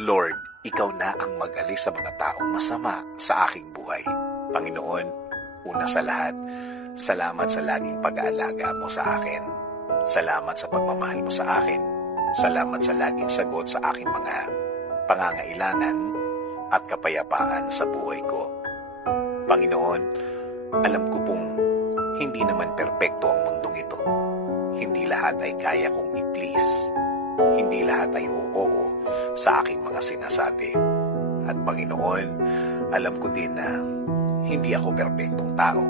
Lord, Ikaw na ang mag-alis sa mga taong masama sa aking buhay. Panginoon, una sa lahat, salamat sa laging pag-aalaga mo sa akin. Salamat sa pagmamahal mo sa akin. Salamat sa laging sagot sa aking mga pangangailangan at kapayapaan sa buhay ko. Panginoon, alam ko pong hindi naman perpekto ang mundong ito. Hindi lahat ay kaya kong i-please. Hindi lahat ay oo sa aking mga sinasabi. At Panginoon, alam ko din na hindi ako perpektong tao.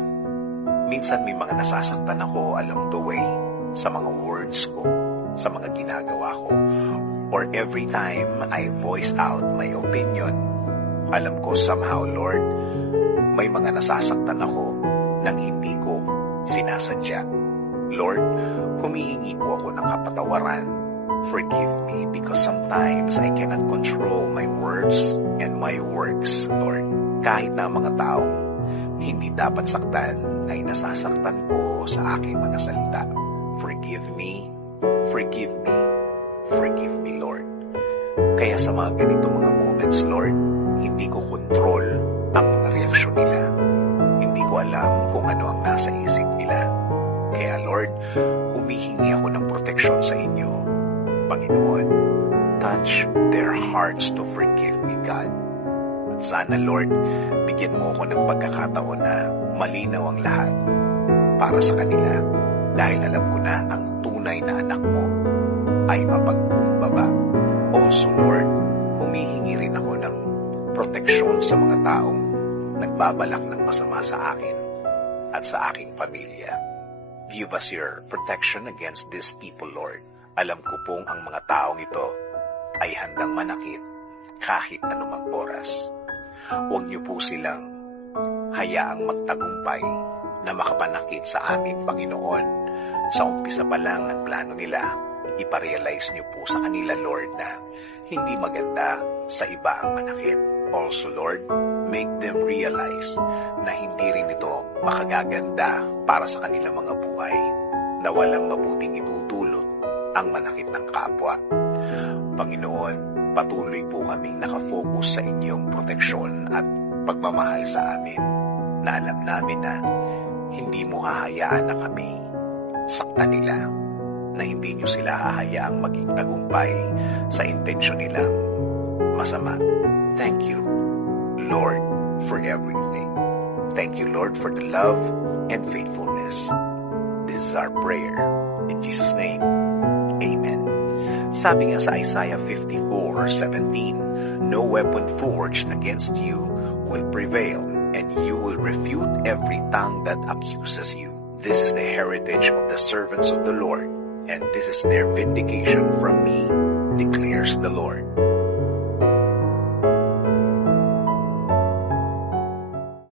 Minsan may mga nasasaktan ako along the way sa mga words ko, sa mga ginagawa ko, or every time I voice out my opinion. Alam ko somehow, Lord, may mga nasasaktan ako nang hindi ko sinasadya. Lord, humihingi po ako ng kapatawaran. Forgive me because sometimes I cannot control my words and my works, Lord. Kahit na ang mga taong hindi dapat saktan ay nasasaktan ko sa aking mga salita. Forgive me, forgive me, forgive me, Lord. Kaya sa mga ganitong mga moments, Lord, hindi ko kontrol ang mga reaksyon nila. Hindi ko alam kung ano ang nasa isip nila. Kaya Lord, humihingi ako ng proteksyon sa inyo. Panginoon, touch their hearts to forgive me, God. At sana, Lord, bigyan mo ako ng pagkakataon na malinaw ang lahat para sa kanila. Dahil alam ko na ang tunay na anak mo ay mapagkumbaba. Also, Lord, humihingi rin ako ng proteksyon sa mga taong nagbabalak ng masama sa akin at sa aking pamilya. Give us your protection against these people, Lord. Alam ko pong ang mga taong ito ay handang manakit kahit anumang oras. Huwag niyo po silang hayaang magtagumpay na makapanakit sa amin, Panginoon. Sa umpisa pa lang ng plano nila, iparealize niyo po sa kanila, Lord, na hindi maganda sa iba ang manakit. Also, Lord, make them realize na hindi rin ito makagaganda para sa kanilang mga buhay, na walang mabuting idudulot ang manakit ng kapwa. Panginoon, patuloy po kaming nakafocus sa inyong proteksyon at pagmamahal sa amin, na alam namin na hindi mo hahayaan na kami saktan nila, na hindi nyo sila hahayaang maging tagumpay sa intensyon nilang masama. Thank you, Lord, for everything. Thank you, Lord, for the love and faithfulness. This is our prayer. In Jesus' name, Amen. Sabi nga sa Isaiah 54:17, no weapon forged against you will prevail, and you will refute every tongue that accuses you. This is the heritage of the servants of the Lord, and this is their vindication from me, declares the Lord.